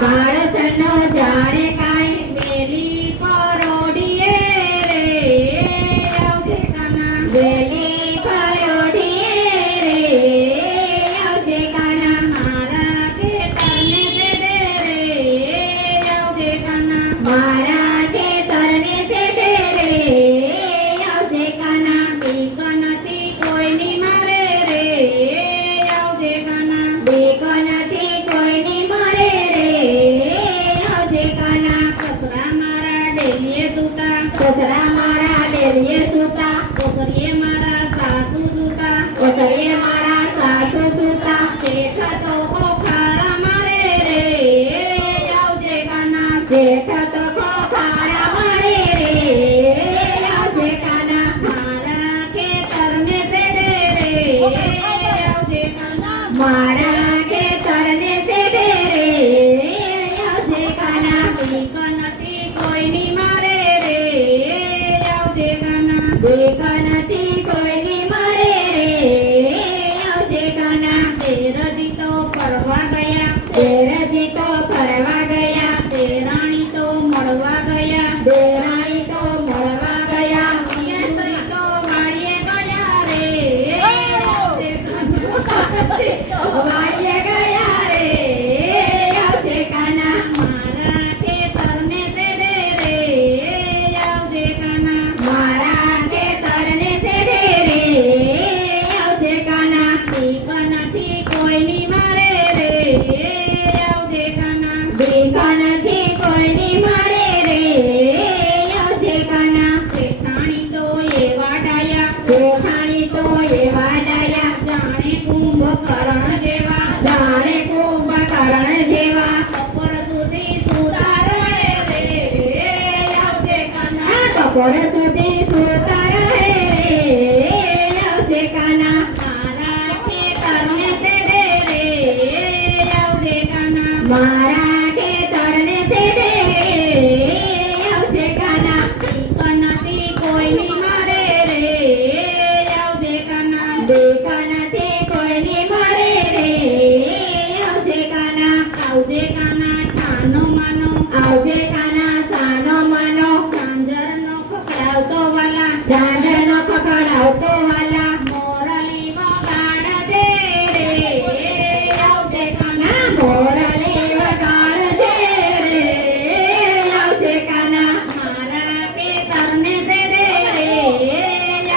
માણસનો જાણે કાંઈ વેલી પરોડીએ રે આવજે કાના વેલી પરોડીએ રે આવજે કાના મારા ખેતરને સેડે રે આવજે કાના મારા ખેતરને સેડે રે આવજે કાના બીક નથી કોઈની મારે રે આવજે કાના બીક નથી કોઈની મારે રે આવજે કાના કચરા મારા ડેલીએ સૂતા કચરા મારા ડેલીએ સૂતા કોકરીએ મારા સાસુ સૂતા કોકરીએ મારા સાસુ સૂતા જેઠ તો ખોખારા મારે રે આવજે કાના જેઠ તો ખોખારા મારે રે આવજે કાના મારા ખેતરને સેડે રે આવજે કાના મારા ખેતરને સેડે રે આવજે કાના બીક નથી કોઈની મારે રે આવજે કાના બીક નથી કોઈની મારે રે આવજે કાના તેરજી તો ફરવા ગયા તેરજી તો ફરવા ગયા તેરાણી તો મળવા ગયા તેરાણી તો મળવા ગયા પિયસરી તો વાડીએ ગયા રે આવજે કાના વાડીએ ગયા રે આવજે કાના મારા ખેતરને સેડે રે આવજે કાના મારા ખેતરને સેડે રે આવજે કાના બીક નથી કોઈની મારે રે આવજે કાના બીક નથી કોઈની મારે રે આવજે કાના જેઠાણી તો એવા ડાયા જેઠાણી તો એવા ડાયા જાણે કુંભકર્ણ જેવા જાણે કુંભકર્ણ જેવા બપોર સુધી સૂતા રહે રે આવજે કાના બપોર સુધી સૂતા રહે રે આવજે કાના મારા ખેતરને સેડે રે આવજે કાના મારા ખેતરને સેડે રે આવજે કાના બીક નથી કોઈની મારે રે આવજે કાના બીક નથી કોઈની મારે રે આવજે કાના આવજે કાના છાનો માનો આવજે કાના છાનો માનો ઝાંઝરનો ખખડાવતો વાલા ઝાંઝરનો ખખડાવતો વાલા મોરલી વગાડ દે રે આવજે કાના મોરલી વગાડ દે રે આવજે કાના મારા ખેતરને સેડે રે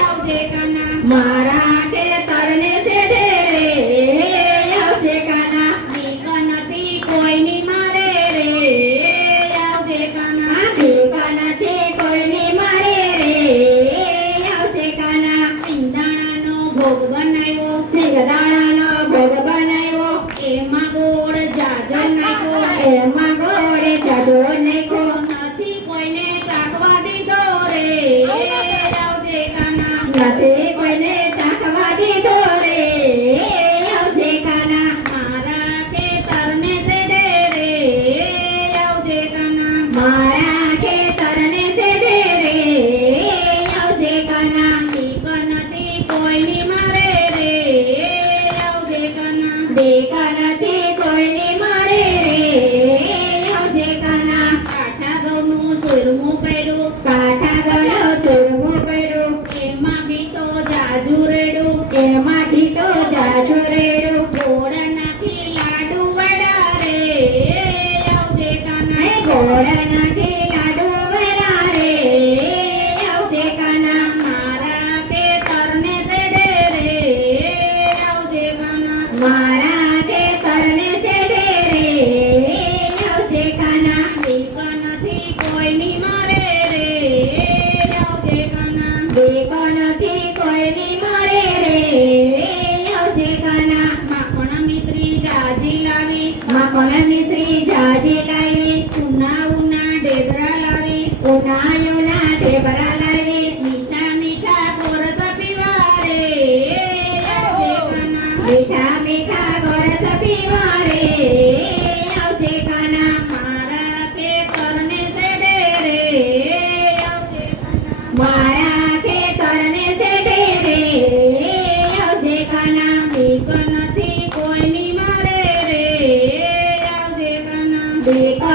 આવજે કાના મારા ખેતરને સેડે રે આવજે કાના બીક નથી કોઈની મારે રે આવજે કાના બીક નથી કોઈની મારે રે આવજે કાના સિંગદાણાનો ભોગ બનાવ્યો સિંગદાણાનો ભોગ બનાવ્યો એમાં ગોળ જાજો નાખ્યો એમાં ગોળ જાજો નાખ્યો નથી કોઈને ચાખવા દીધો રે આવજે કાના નથી કોઈને ચાખવા દીધો રે આવજે કાના મારા ખેતરને સેડે રે આવજે કાના મારા ખેતરને સેડે રે આવજે કાના બીક નથી કોઈની મારે રે આવજે કાના બીક નથી કોઈની મારે રે આવજે કાના કાઠા ઘઉંનું ચૂરમું કર્યું કાઠા ઘઉંનું ચૂરમું કર્યું એમાં બી તો દીકરો